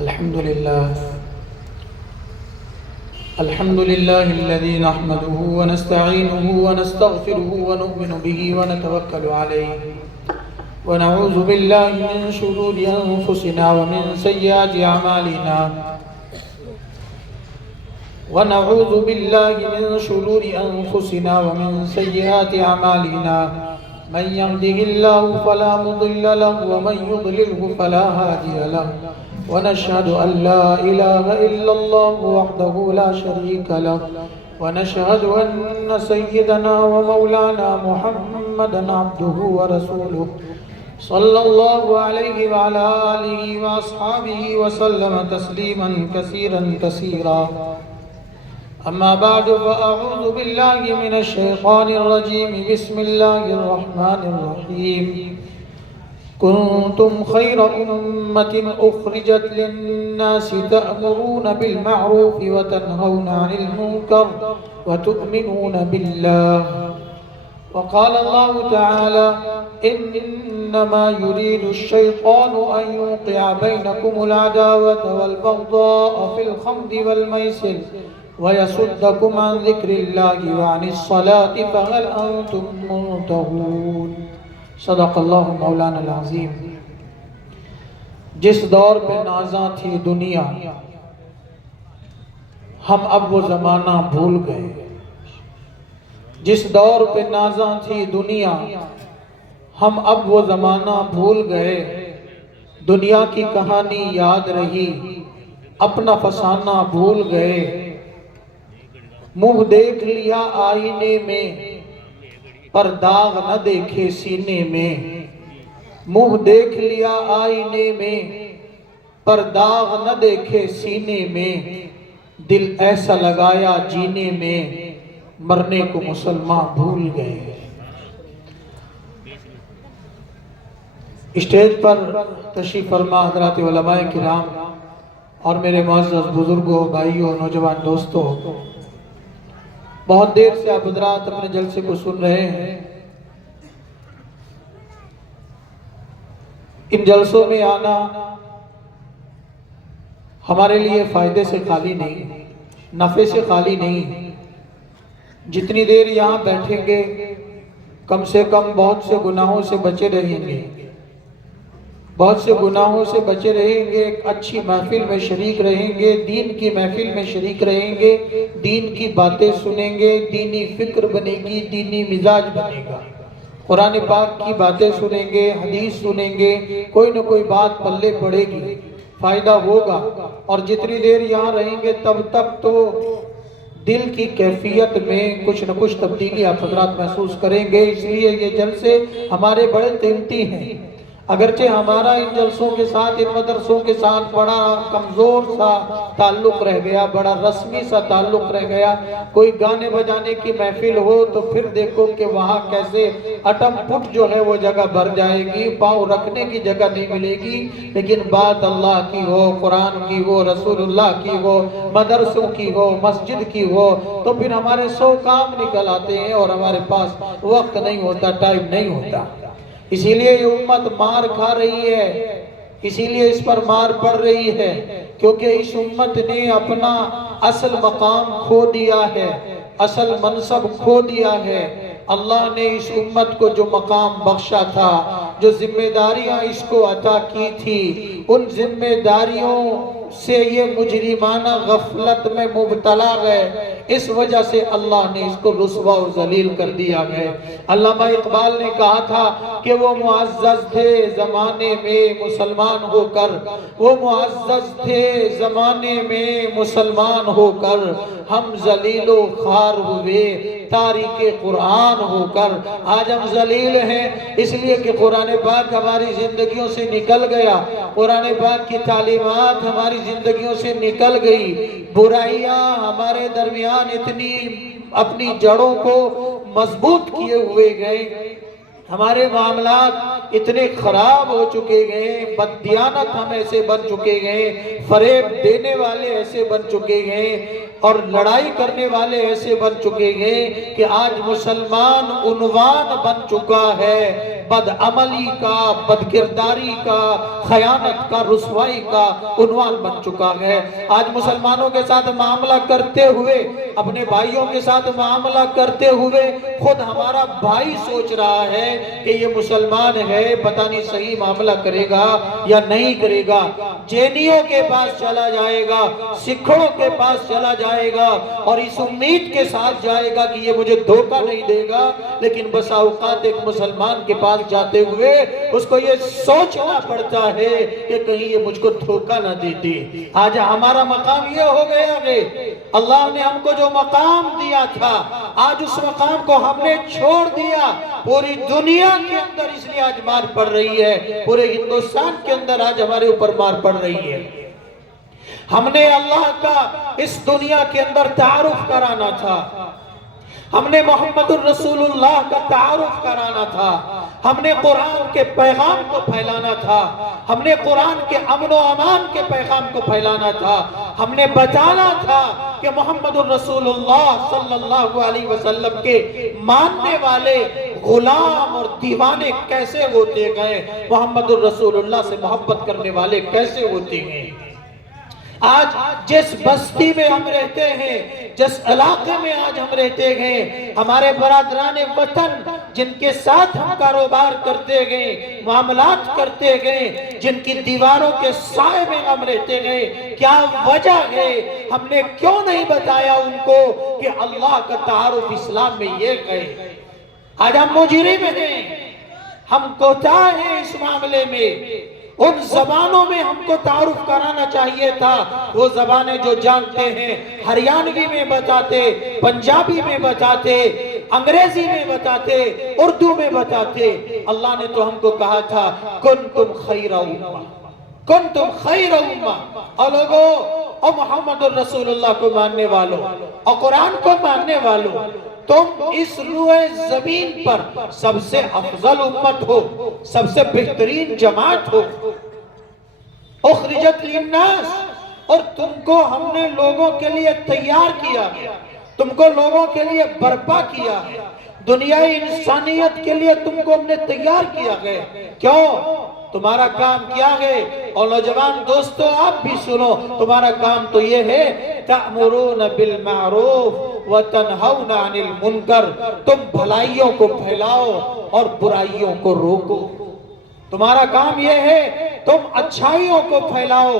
الحمد لله الذي نحمده ونستعينه ونستغفره ونؤمن به ونتوكل عليه ونعوذ بالله من شرور أنفسنا ومن سيئات أعمالنا ونعوذ بالله من شرور أنفسنا ومن سيئات أعمالنا من يهده الله فلا مضل له ومن يضلله فلا هادي له ونشهد أن لا إله إلا الله وحده لا شريك له ونشهد أن سيدنا ومولانا محمدا عبده ورسوله صلى الله عليه وعلى آله وأصحابه وسلم تسليما كثيرا كثيرا أما بعد فأعوذ بالله من الشيطان الرجيم بسم الله الرحمن الرحيم كنتم خير أمة أخرجت للناس تأمرون بالمعروف وتنهون عن المنكر وتؤمنون بالله وقال الله تعالى إنما يريد الشيطان أن يوقع بينكم العداوة والبغضاء في الخمر والميسر ويصدكم عن ذكر الله وعن الصلاة فهل أنتم منتهون صدق اللہ مولانا العظیم۔ جس دور پہ نازاں تھی دنیا ہم اب وہ زمانہ بھول گئے۔ جس دور پہ نازاں تھی دنیا ہم اب وہ زمانہ بھول گئے۔ دنیا کی کہانی یاد رہی اپنا فسانہ بھول گئے۔ منہ دیکھ لیا آئینے میں پر داغ نہ دیکھے سینے میں۔ منہ دیکھ لیا آئینے میں پر داغ نہ دیکھے سینے میں۔ دل ایسا لگایا جینے میں مرنے کو مسلمان بھول گئے۔ اسٹیج پر تشریف فرما حضرات علماء کرام اور میرے معزز بزرگوں، بھائیوں، نوجوان دوستوں، بہت دیر سے آپ حضرات اپنے جلسے کو سن رہے ہیں۔ ان جلسوں میں آنا ہمارے لیے فائدے سے خالی نہیں، نفع سے خالی نہیں۔ جتنی دیر یہاں بیٹھیں گے کم سے کم بہت سے گناہوں سے بچے رہیں گے، بہت سے گناہوں سے بچے رہیں گے، ایک اچھی محفل میں شریک رہیں گے، دین کی محفل میں شریک رہیں گے، دین کی باتیں سنیں گے، دینی فکر بنے گی، دینی مزاج بنے گا، قرآن پاک کی باتیں سنیں گے، حدیث سنیں گے، کوئی نہ کوئی بات پلے پڑے گی، فائدہ ہوگا۔ اور جتنی دیر یہاں رہیں گے تب تک تو دل کی کیفیت میں کچھ نہ کچھ تبدیلی آپ حضرات محسوس کریں گے۔ اس لیے یہ جلسے ہمارے بڑے قیمتی ہیں۔ اگرچہ ہمارا ان جلسوں کے ساتھ، ان مدرسوں کے ساتھ بڑا کمزور سا تعلق رہ گیا، بڑا رسمی سا تعلق رہ گیا۔ کوئی گانے بجانے کی محفل ہو تو پھر دیکھو کہ وہاں کیسے اٹم پٹ جو ہے وہ جگہ بھر جائے گی، پاؤں رکھنے کی جگہ نہیں ملے گی۔ لیکن بات اللہ کی ہو، قرآن کی ہو، رسول اللہ کی ہو، مدرسوں کی ہو، مسجد کی ہو تو پھر ہمارے 100 کام نکل آتے ہیں اور ہمارے پاس وقت نہیں ہوتا، ٹائم نہیں ہوتا۔ اسی لیے یہ امت مار کھا رہی ہے، اسی لیے اس پر مار پڑ رہی ہے، کیونکہ اس امت نے اپنا اصل مقام کھو دیا ہے، اصل منصب کھو دیا ہے۔ اللہ نے اس امت کو جو مقام بخشا تھا، جو ذمہ داریاں اس کو عطا کی تھی، ان ذمہ داریوں سے یہ مجرمانہ غفلت میں مبتلا گئے۔ اس وجہ سے اللہ نے اس کو رسوا و ذلیل کر دیا گئے۔ علامہ اقبال نے کہا تھا کہ وہ معزز تھے زمانے میں مسلمان ہو کر، وہ معزز تھے زمانے میں مسلمان ہو کر، ہم ذلیل و خوار ہوئے تاریک قرآن ہو کر۔ آج ہم ذلیل ہیں اس لیے کہ قرآن پاک ہماری زندگیوں سے نکل گیا، قرآن پاک کی تعلیمات ہماری زندگیوں سے نکل گئی، برائیاں ہمارے درمیان اتنی اپنی جڑوں کو مضبوط کیے ہوئے گئے، ہمارے معاملات اتنے خراب ہو چکے گئے، بددیانت ہم ایسے بن چکے گئے، فریب دینے والے ایسے بن چکے گئے اور لڑائی کرنے والے ایسے بن چکے ہیں کہ آج مسلمان عنوان بن چکا ہے بد عملی کا، بد کرداری کا، خیانت کا، رسوائی کا عنوان بن چکا ہے۔ آج مسلمانوں کے ساتھ معاملہ کرتے ہوئے، اپنے بھائیوں کے ساتھ معاملہ کرتے ہوئے خود ہمارا بھائی سوچ رہا ہے کہ یہ مسلمان ہے، پتہ نہیں صحیح معاملہ کرے گا یا نہیں کرے گا، جینیوں کے پاس چلا جائے گا، سکھوں کے پاس چلا جائے گا اور اس امید کے ساتھ جائے گا کہ یہ مجھے دھوکہ نہیں دے گا، لیکن بسا اوقات ایک مسلمان کے پاس جاتے ہوئے اس کو یہ سوچنا پڑتا ہے کہ کہیں یہ مجھ کو دھوکہ نہ دیتی۔ آج ہمارا مقام یہ ہو گیا ہے، اللہ نے ہم کو جو مقام دیا تھا آج اس مقام کو ہم نے چھوڑ دیا۔ پوری دنیا کے اندر اس لیے آج مار پڑ رہی ہے، پورے ہندوستان کے اندر آج ہمارے اوپر مار پڑ رہی ہے۔ ہم نے اللہ کا اس دنیا کے اندر تعارف کرانا تھا، ہم نے محمد الرسول اللہ کا تعارف کرانا تھا، ہم نے قرآن کے پیغام کو پھیلانا تھا، ہم نے قرآن کے امن و امان کے پیغام کو پھیلانا تھا، ہم نے بتانا تھا کہ محمد الرسول اللہ صلی اللہ علیہ وسلم کے ماننے والے غلام اور دیوانے کیسے ہوتے گئے، محمد الرسول اللہ سے محبت کرنے والے کیسے ہوتے گئے۔ آج جس بستی میں ہم رہتے ہیں، جس علاقے میں آج ہم رہتے ہیں، ہمارے برادران وطن جن کے ساتھ ہم کاروبار کرتے گئے، معاملات کرتے گئے، جن کی دیواروں کے سائے میں ہم رہتے گئے، کیا وجہ ہے؟ ہم نے کیوں نہیں بتایا ان کو کہ اللہ کا تعارف اسلام میں یہ ہے؟ آج ہم مجرم ہیں، ہم کوتاہ ہیں اس معاملے میں۔ ان زبانوں میں ہم کو تعارف کرانا چاہیے تھا، وہ زبانیں جو جانتے ہیں ہریانوی میں بتاتے، پنجابی میں بتاتے، انگریزی میں بتاتے، اردو میں بتاتے۔ اللہ نے تو ہم کو کہا تھا کنتم خیر امہ، کنتم خیر امہ۔ اور لوگوں، اور محمد الرسول اللہ کو ماننے والوں اور قرآن کو ماننے والوں، تم اس روئے زمین پر سب سے افضل امت ہو، سب سے بہترین جماعت ہو، اخرجت للناس، اور تم کو ہم نے لوگوں کے لیے تیار کیا ہے، تم کو لوگوں کے لیے برپا کیا ہے، دنیائی انسانیت کے لیے تم کو ہم نے تیار کیا ہے۔ کیوں؟ تمہارا کام کیا ہے؟ اور نوجوان دوستو آپ بھی سنو، تمہارا کام تو یہ ہے تأمرون بالمعروف وتنہون عن المنکر، تم بھلائیوں کو پھیلاؤ اور برائیوں کو روکو۔ تمہارا کام یہ ہے تم اچھائیوں کو پھیلاؤ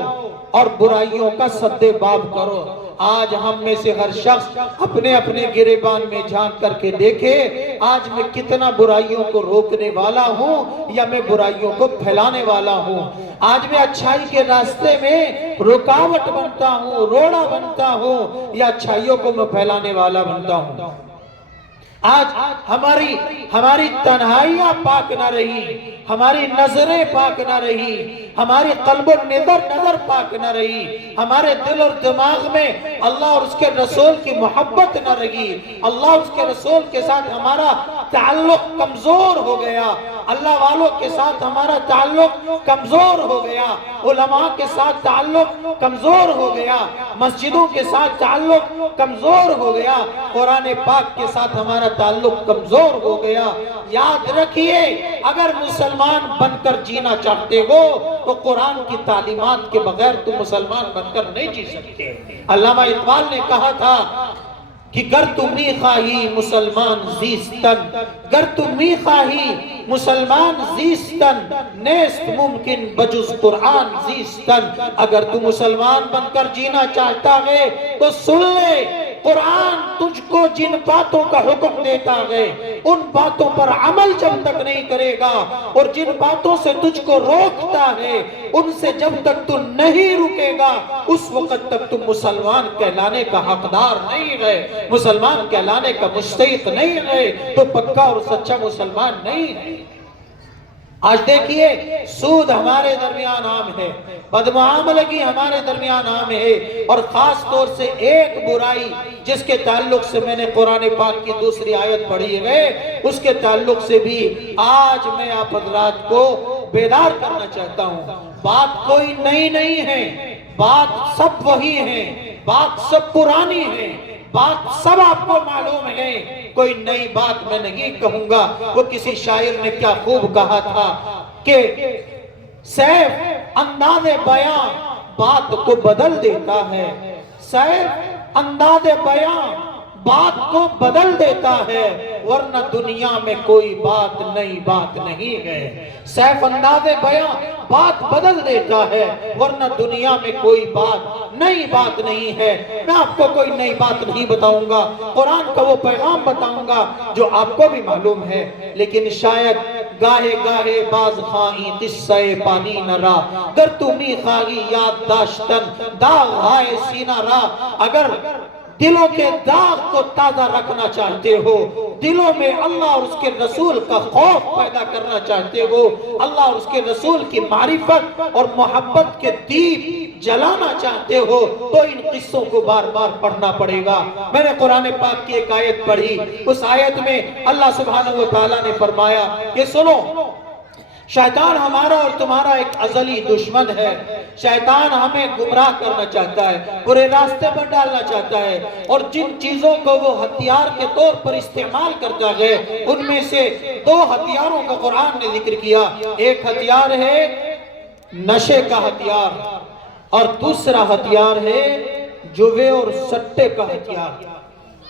اور برائیوں کا سد باب کرو۔ آج ہم میں سے ہر شخص اپنے اپنے گریبان میں جھانک کر کے دیکھے، آج میں کتنا برائیوں کو روکنے والا ہوں یا میں برائیوں کو پھیلانے والا ہوں۔ آج میں اچھائی کے راستے میں رکاوٹ بنتا ہوں، روڑا بنتا ہوں، یا اچھائیوں کو میں پھیلانے والا بنتا ہوں۔ آج ہماری تنہائیاں پاک نہ رہی، ہماری نظریں پاک نہ رہی، ہماری قلب و نظر پاک نہ رہی، ہمارے دل اور دماغ میں اللہ اور اس کے رسول کی محبت نہ رہی، اللہ اور اس کے رسول کے ساتھ ہمارا تعلق کمزور ہو گیا، اللہ والوں کے ساتھ ہمارا تعلق کمزور ہو گیا، علماء کے ساتھ تعلق کمزور ہو گیا، مسجدوں کے ساتھ تعلق کمزور ہو گیا، قرآن پاک کے ساتھ ہمارا تعلق کمزور ہو گیا۔ یاد رکھیے، اگر مسلمان بن کر جینا چاہتے ہو تو قرآن کی تعلیمات کے بغیر تم مسلمان بن کر نہیں جی سکتے۔ علامہ اقبال نے کہا تھا کہ گر تم می خواہی مسلمان زیستن، گر تم می خواہی مسلمان زیستن، نیست ممکن بجز قرآن زیستن۔ اگر تم مسلمان بن کر جینا چاہتا ہے تو سن لے، قرآن تجھ کو جن باتوں کا حکم دیتا ہے ان باتوں پر عمل جب تک نہیں کرے گا، اور جن باتوں سے تجھ کو روکتا ہے ان سے جب تک تو نہیں رکے گا، اس وقت تک تم مسلمان کہلانے کا حقدار نہیں ہے، مسلمان کہلانے کا مستحق نہیں ہے، تو پکا اور سچا مسلمان نہیں ہے۔ آج دیکھیے، سود ہمارے درمیان عام ہے، بدمعاملگی ہمارے درمیان عام ہے، اور خاص طور سے ایک برائی جس کے تعلق سے میں نے قرآن پاک کی دوسری آیت پڑھی ہے، اس کے تعلق سے بھی آج میں آپ حضرات کو بیدار کرنا چاہتا ہوں۔ بات کوئی نئی نہیں ہے، بات سب وہی ہے، بات سب پرانی ہے، بات سب آپ کو معلوم ہے، کوئی نئی بات میں نہیں کہوں گا۔ وہ کسی شاعر نے کیا خوب کہا تھا کہ سیف انداز بیاں بات کو بدل دیتا ہے، سیف انداز بیاں بات کو بدل دیتا ہے، ورنہ دنیا میں کوئی بات نئی بات نہیں ہے۔ سیف انداز بیاں بات بدل دیتا ہے، ورنہ دنیا میں کوئی بات نئی بات نہیں ہے۔ میں آپ کو کوئی نئی بات نہیں بتاؤں گا، قرآن کا وہ پیغام بتاؤں گا جو آپ کو بھی معلوم ہے، لیکن شاید گاہے گاہے باز خواہی قصہ پانی نہ را، گر تمی خواہی یاد داشتن داغ ہائے سینہ را۔ اگر دلوں کے داغ کو تازہ رکھنا چاہتے ہو، دلوں میں اللہ اور اس کے رسول کا خوف پیدا کرنا چاہتے ہو، اللہ اور اس کے رسول کی معرفت اور محبت کے دیپ جلانا چاہتے ہو، تو ان قصوں کو بار بار پڑھنا پڑے گا۔ میں نے قرآن پاک کی ایک آیت پڑھی، اس آیت میں اللہ سبحانہ و تعالیٰ نے فرمایا کہ سنو، شیطان ہمارا اور تمہارا ایک ازلی دشمن ہے۔ شیطان ہمیں گمراہ کرنا چاہتا ہے، برے راستے پر ڈالنا چاہتا ہے، اور جن چیزوں کو وہ ہتھیار کے طور پر استعمال کرتا ہے، ان میں سے 2 ہتھیاروں کا قرآن نے ذکر کیا۔ ایک ہتھیار ہے نشے کا ہتھیار، اور دوسرا ہتھیار ہے جوے اور سٹے کا ہتھیار۔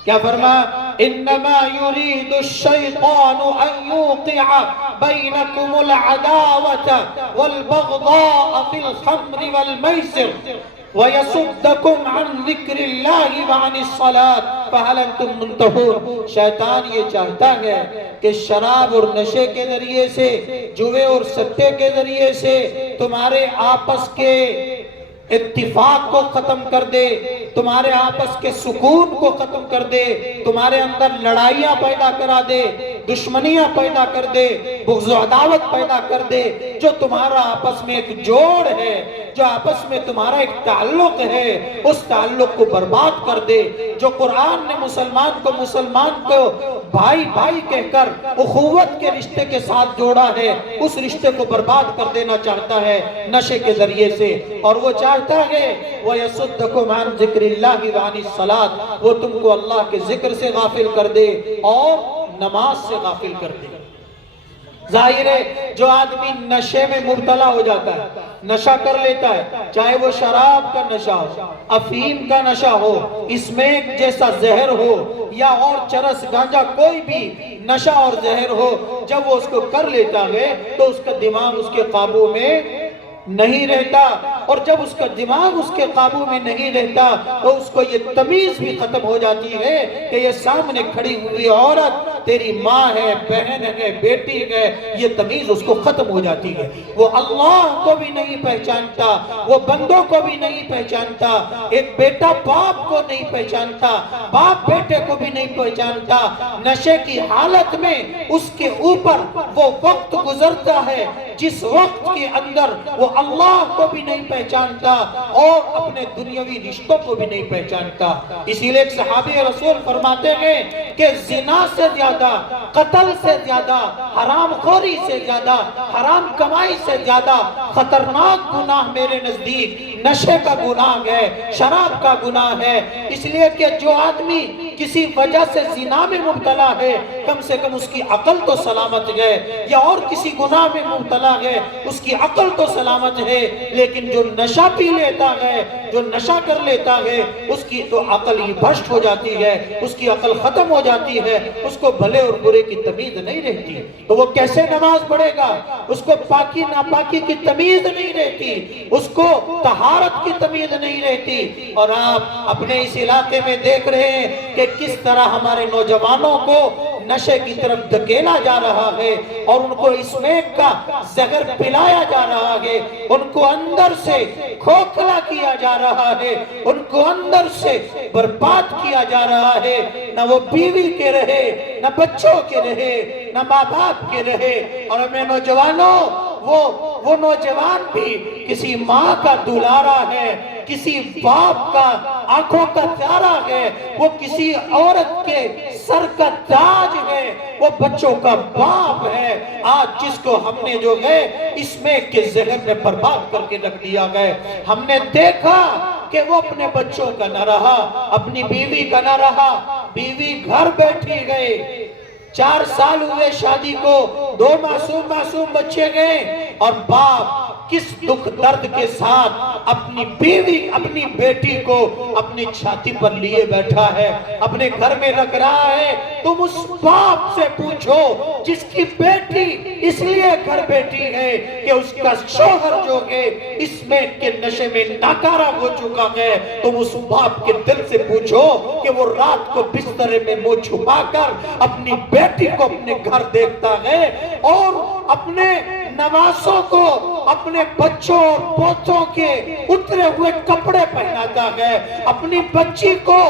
کیا فرمایا؟ انما يريد الشيطان ان يوقع بينكم العداوة والبغضاء في الخمر والميسر وَيَصُدَّكُمْ عَنْ ذِكْرِ اللَّهِ وَعَنِ الصَّلَاةِ فَهَلْ أَنْتُمْ مُنْتَهُونَ۔ شیطان یہ چاہتا ہے کہ شراب اور نشے کے ذریعے سے، جوے اور سٹے کے ذریعے سے تمہارے آپس کے اتفاق کو ختم کر دے، تمہارے آپس کے سکون کو ختم کر دے، تمہارے اندر لڑائیاں پیدا کرا دے، دشمنیاں پیدا کر دے، بغض و عداوت پیدا کر دے۔ جو تمہارا آپس میں ایک جوڑ ہے، جو آپس میں تمہارا ایک تعلق ہے، اس تعلق کو برباد کر دے۔ جو قرآن نے مسلمان کو بھائی بھائی کہہ کر اخوت کے رشتے کے ساتھ جوڑا ہے، اس رشتے کو برباد کر دینا چاہتا ہے نشے کے ذریعے سے، اور وہ چاہتا ہے وَيَصُدَّكُمْ عَنْ ذِكْرِ اللَّهِ وَعَنِ الصَّلَاةِ، وہ تم کو اللہ کے ذکر سے غافل کر دے اور نماز سے غافل کر دے۔ ظاہر ہے جو آدمی نشے میں مبتلا ہو جاتا ہے، نشہ کر لیتا ہے، چاہے وہ شراب کا نشہ ہو، افیم کا نشہ ہو، اسمیک جیسا زہر ہو، یا اور چرس گانجا کوئی بھی نشہ اور زہر ہو، جب وہ اس کو کر لیتا ہے تو اس کا دماغ اس کے قابو میں نہیں رہتا، اور جب اس کا دماغ اس کے قابو میں نہیں رہتا تو اس کو یہ تمیز بھی ختم ہو جاتی ہے کہ یہ سامنے کھڑی ہوئی عورت تیری ماں ہے، بہن ہے، بیٹی ہے، یہ تمیز اس کو ختم ہو جاتی ہے۔ وہ اللہ کو بھی نہیں پہچانتا، وہ بندوں کو بھی نہیں پہچانتا، ایک بیٹا باپ کو نہیں پہچانتا، باپ بیٹے کو بھی نہیں پہچانتا۔ نشے کی حالت میں اس کے اوپر وہ وقت گزرتا ہے جس وقت کے اندر وہ اللہ کو بھی نہیں پہچانتا اور اپنے دنیاوی رشتوں کو بھی نہیں پہچانتا۔ اسی لئے ایک صحابی رسول فرماتے ہیں کہ زنا سے زیادہ، قتل سے زیادہ، حرام خوری سے زیادہ، حرام کمائی سے زیادہ خطرناک گناہ میرے نزدیک نشے کا گناہ ہے، شراب کا گناہ ہے۔ اس لیے کہ جو آدمی کسی وجہ سے زنا میں مبتلا ہے، کم سے کم اس کی عقل تو سلامت ہے، یا اور کسی گناہ میں مبتلا ہے اس کی عقل تو سلامت ہے، لیکن جو نشہ پی لیتا ہے، جو نشہ کر لیتا ہے، اس کی تو عقل ہی بھشٹ ہو جاتی ہے، اس کی عقل ختم ہو جاتی ہے، اس کو بھلے اور برے کی تمیز نہیں رہتی، تو وہ کیسے نماز پڑھے گا؟ اس کو پاکی ناپاکی کی تمیز نہیں رہتی، اس کو طہارت کی تمیز نہیں رہتی۔ اور آپ اپنے اس علاقے میں دیکھ رہے ہیں کہ کس طرح ہمارے نوجوانوں کو نشے کی طرف دھکیلا جا رہا ہے، اور ان کو اسمیک کا زہر پلایا جا رہا ہے، ان کو اندر سے کھوکھلا کیا جا رہا ہے، ان کو اندر سے برباد کیا جا رہا ہے۔ نہ وہ بیوی کے رہے، نہ بچوں کے رہے، نہ ماں باپ کے رہے، اور ہمیں نوجوانوں وہ نوجوان بھی کسی ماں کا دلارا ہے، کسی باپ کا آنکھوں کا پیارا ہے، وہ کسی عورت کے سر کا تاج ہے، وہ بچوں کا باپ ہے۔ آج جس کو ہم نے جو ہے اس میں کے زہر میں برباد کر کے رکھ دیا گئے، ہم نے دیکھا کہ وہ اپنے بچوں کا نہ رہا، اپنی بیوی کا نہ رہا، بیوی گھر بیٹھی گئے، 4 سال ہوئے شادی کو، 2 معصوم بچے گئے، اور باپ کس دکھ درد کے ساتھ اپنی بیوی، اپنی بیٹی کو اپنی چھاتی پر لیے بیٹھا ہے، اپنے گھر میں رکھ رہا ہے۔ تم اس باپ سے پوچھو جس کی بیٹی اس لیے گھر بیٹھی ہے کہ اس کا شوہر جو ہے اس میں کے نشے میں ناکارہ ہو چکا ہے، تم اس باپ کے دل سے پوچھو کہ وہ رات کو بستر میں منہ چھپا کر اپنی بیٹی کو اپنے گھر دیکھتا ہے، اور اپنے نواسوں کو، اپنے بچوں اور پوتوں کے اترے ہوئے کپڑے پہناتا ہے، اپنی بچی کو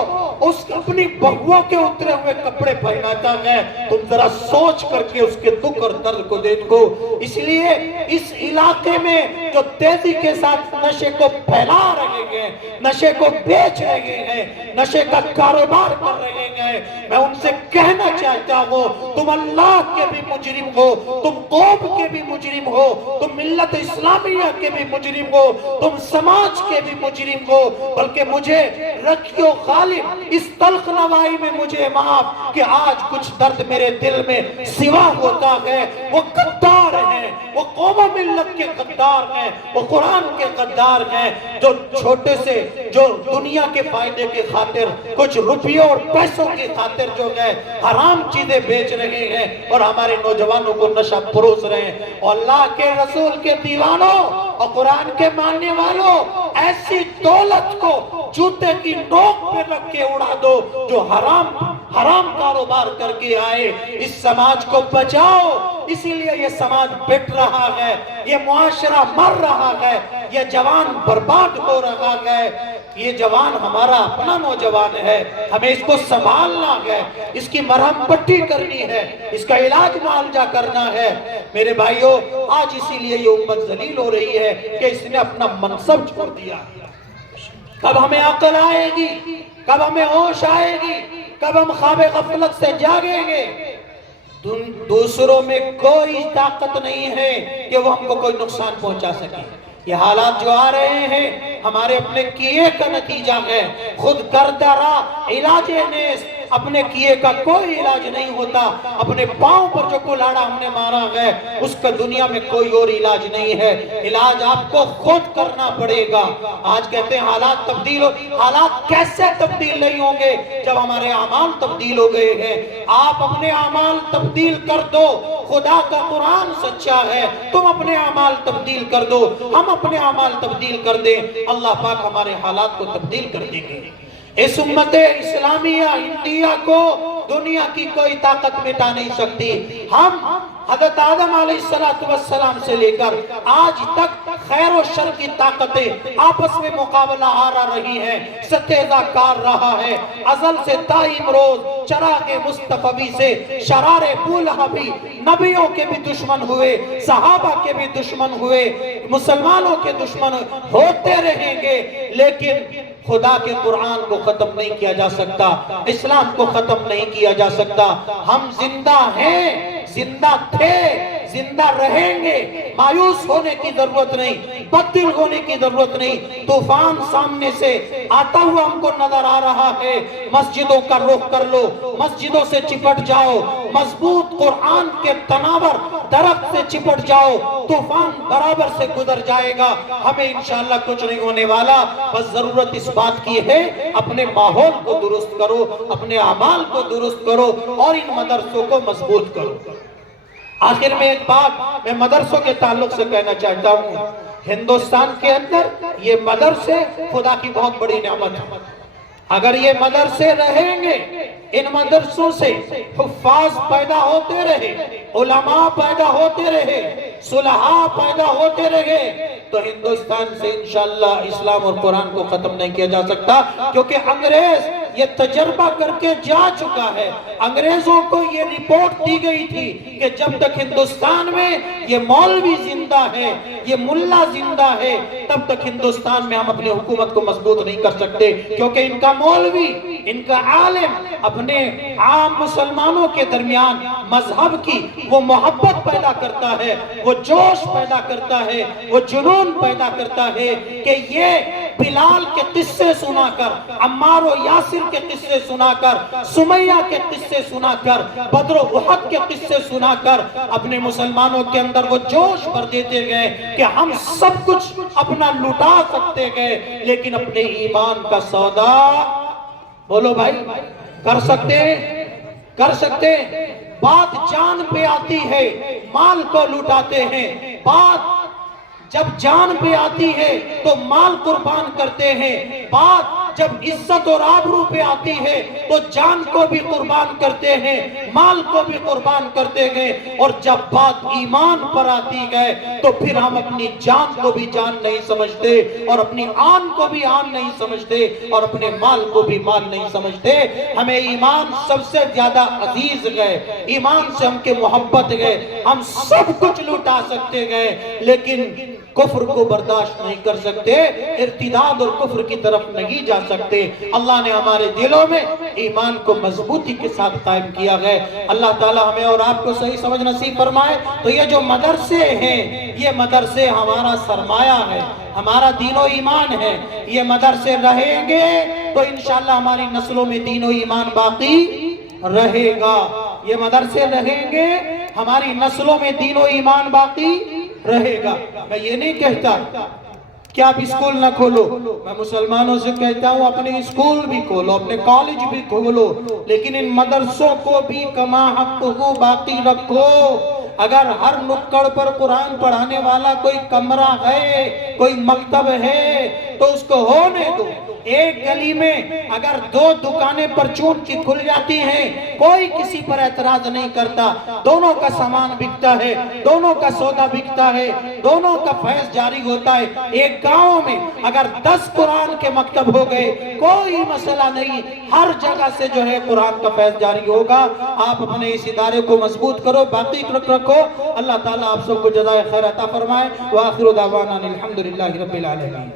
اپنی بہووں کے اترے ہوئے کپڑے پہناتا ہے۔ تم ذرا سوچ کر کے اس کے دکھ اور درد کو دیکھو۔ اس لیے اس علاقے میں جو تیزی کے ساتھ نشے کو پھیلا رہے ہیں، نشے کو بیچ رہے ہیں، نشے کا کاروبار کر رہے ہیں، میں ان سے کہنا چاہتا ہوں تم اللہ کے بھی مجرم ہو، تم قوم کے بھی مجرم ہو، تم ملت اسلامیہ کے بھی مجرم ہو، تم سماج کے بھی مجرم ہو، بلکہ مجھے رکھیو غالب اس تلخ نوائی میں مجھے معاف کہ آج کچھ درد میرے دل میں سوا ہوتا ہے۔ وہ غدار ہیں، وہ قوم و ملت کے غدار ہیں، وہ قرآن کے غدار ہیں، جو چھوٹے سے جو دنیا کے فائدے کے خاطر کچھ روپیوں اور پیسوں کی خاطر جو ہے حرام چیزیں بیچ رہے ہیں اور ہمارے نوجوانوں کو نشہ پروس رہے ہیں۔ اور اللہ کے رسول کے دیوانوں اور قرآن کے ماننے والوں، ایسی دولت کو جوتے کی نوک پہ رکھ کے اڑا دو جو حرام کاروبار کر کے آئے۔ اس سماج کو بچاؤ، اسی لیے یہ سماج بٹ رہا ہے، یہ معاشرہ مر رہا ہے، یہ جوان برباد ہو رہا ہے۔ یہ جوان ہمارا اپنا نوجوان ہے، ہمیں اس کو سنبھالنا ہے، اس کی مرہم پٹی کرنی ہے، اس کا علاج معالجہ کرنا ہے۔ میرے بھائیوں، آج اسی لیے یہ امت ذلیل ہو رہی ہے کہ اس نے اپنا منصب چھوڑ دیا۔ کب ہمیں عقل آئے گی، کب ہمیں ہوش آئے گی، کب ہم خواب غفلت سے جاگیں گے؟ دوسروں میں کوئی طاقت نہیں ہے کہ وہ ہم کو کوئی نقصان پہنچا سکے۔ یہ حالات جو آ رہے ہیں ہمارے اپنے کیے کا نتیجہ ہے۔ خود کردہ راہ علاج نیست، اپنے کیے کا کوئی علاج نہیں ہوتا۔ اپنے پاؤں پر جو کلاڑا ہم نے مارا ہے اس کا دنیا میں کوئی اور علاج نہیں ہے۔ علاج آپ کو خود کرنا پڑے گا۔ آج کہتے ہیں حالات تبدیل ہو، حالات کیسے تبدیل نہیں ہوں گے جب ہمارے اعمال تبدیل ہو گئے ہیں۔ آپ اپنے اعمال تبدیل کر دو، خدا کا قرآن سچا ہے، تم اپنے اعمال تبدیل کر دو، ہم اپنے اعمال تبدیل کر دیں، اللہ پاک ہمارے حالات کو تبدیل کر دیں گے۔ اس امت اسلامیہ انڈیا کو دنیا کی کوئی طاقت مٹا نہیں سکتی۔ ہم حضرت آدم علیہ السلام سے لے کر آج تک خیر و شر کی طاقتیں آپس میں مقابلہ آ رہی ہیں، ستیزہ کار رہا ہے۔ ازل سے دائم روز چراغ مصطفی سے شرار بولہبی نبیوں کے بھی دشمن ہوئے، صحابہ کے بھی دشمن ہوئے، مسلمانوں کے دشمن ہوتے رہیں گے، لیکن خدا کے قرآن کو ختم نہیں کیا جا سکتا، اسلام کو ختم نہیں کیا جا سکتا۔ ہم زندہ ہیں، زندہ تھے، زندہ رہیں گے۔ مایوس ہونے کی ضرورت نہیں، بددل ہونے کی ضرورت نہیں۔ طوفان سامنے سے آتا ہوا ہم کو نظر آ رہا ہے، مسجدوں کا رخ کر لو، مسجدوں سے چپٹ جاؤ، مضبوط قرآن کے تناور درخت سے چپٹ جاؤ، طوفان برابر سے گزر جائے گا، ہمیں انشاءاللہ کچھ نہیں ہونے والا۔ بس ضرورت اس بات کی ہے اپنے ماحول کو درست کرو، اپنے اعمال کو درست کرو اور ان مدرسوں کو مضبوط کرو۔ آخر میں ایک بات میں مدرسوں کے تعلق سے کہنا چاہتا ہوں، ہندوستان کے اندر یہ مدرسے خدا کی بہت بڑی نعمت ہے۔ اگر یہ مدرسے رہیں گے، ان مدرسوں سے حفاظ پیدا ہوتے رہے، علماء پیدا ہوتے رہے، صلحاء پیدا ہوتے رہے، تو ہندوستان سے انشاءاللہ اسلام اور قرآن کو ختم نہیں کیا جا سکتا، کیونکہ انگریز یہ تجربہ کر کے جا چکا ہے۔ انگریزوں کو یہ رپورٹ دی گئی تھی کہ جب تک ہندوستان میں یہ مولوی زندہ ہے، یہ ملا زندہ ہے، تب تک ہندوستان میں ہم اپنی حکومت کو مضبوط نہیں کر سکتے، کیونکہ ان کا مولوی، ان کا عالم اپنے عام مسلمانوں کے درمیان مذہب کی وہ محبت پیدا کرتا ہے، وہ جوش پیدا کرتا ہے، وہ جنون پیدا کرتا ہے کہ یہ بلال کے قصے سنا کر، عمار و یاسر کے قصے سنا کر، سمیہ کے قصے سنا کر، بدر و احد کے قصے سنا کر اپنے مسلمانوں کے اندر وہ جوش بھر دیتے گئے کہ ہم سب کچھ اپنا لٹا سکتے گئے لیکن اپنے ایمان کا سودا، بولو بھائی، کر سکتے کر سکتے؟ بات جان پہ آتی ہے مال کو لٹاتے ہیں، بات جب جان پہ آتی ہے تو مال قربان کرتے ہیں، بات جب عزت اور آبرو پہ آتی ہے تو جان کو بھی قربان کرتے ہیں، مال کو بھی قربان کرتے گئے، اور جب بات ایمان پر آتی گئے تو پھر ہم اپنی جان کو بھی جان نہیں سمجھتے اور اپنی آن کو بھی آن نہیں سمجھتے اور اپنے مال کو بھی مال نہیں سمجھتے۔ ہمیں ایمان سب سے زیادہ عزیز گئے، ایمان سے ہم کے محبت گئے، ہم سب کچھ لوٹا سکتے گئے لیکن کفر کو برداشت نہیں کر سکتے، ارتداد اور کفر کی طرف نہیں جا سکتے۔ اللہ نے ہمارے دلوں میں ایمان کو مضبوطی کے ساتھ قائم کیا ہے۔ اللہ تعالی ہمیں اور آپ کو صحیح سمجھ نصیب فرمائے۔ تو یہ جو مدرسے ہیں، یہ مدرسے ہمارا سرمایہ ہے، ہمارا دین و ایمان ہے۔ یہ مدرسے رہیں گے تو انشاءاللہ ہماری نسلوں میں دین و ایمان باقی رہے گا۔ یہ مدرسے رہیں گے ہماری نسلوں میں دین و ایمان باقی رہے گا۔ میں یہ نہیں کہتا کہ آپ اسکول نہ کھولو، میں مسلمانوں سے کہتا ہوں اپنے اسکول بھی کھولو، اپنے کالج بھی کھولو، لیکن ان مدرسوں کو بھی کما حقہ باقی رکھو۔ اگر ہر نکڑ پر قرآن پڑھانے والا کوئی کمرہ ہے، کوئی مکتب ہے تو اس کو ہونے دو۔ ایک گلی میں اگر دو دکانیں پرچون کی کھل جاتی ہیں، کوئی کسی پر اعتراض نہیں کرتا، دونوں کا سامان بکتا ہے، دونوں کا سودا بکتا ہے، دونوں کا فیض جاری ہوتا ہے۔ ایک گاؤں میں اگر 10 قرآن کے مکتب ہو گئے کوئی مسئلہ نہیں، ہر جگہ سے جو ہے قرآن کا فیض جاری ہوگا۔ آپ اپنے اس ادارے کو مضبوط کرو، باقی رکھو۔ اللہ تعالیٰ آپ سب کو جزائے خیر عطا فرمائے۔ وآخر دعوانا الحمدللہ رب العالمین۔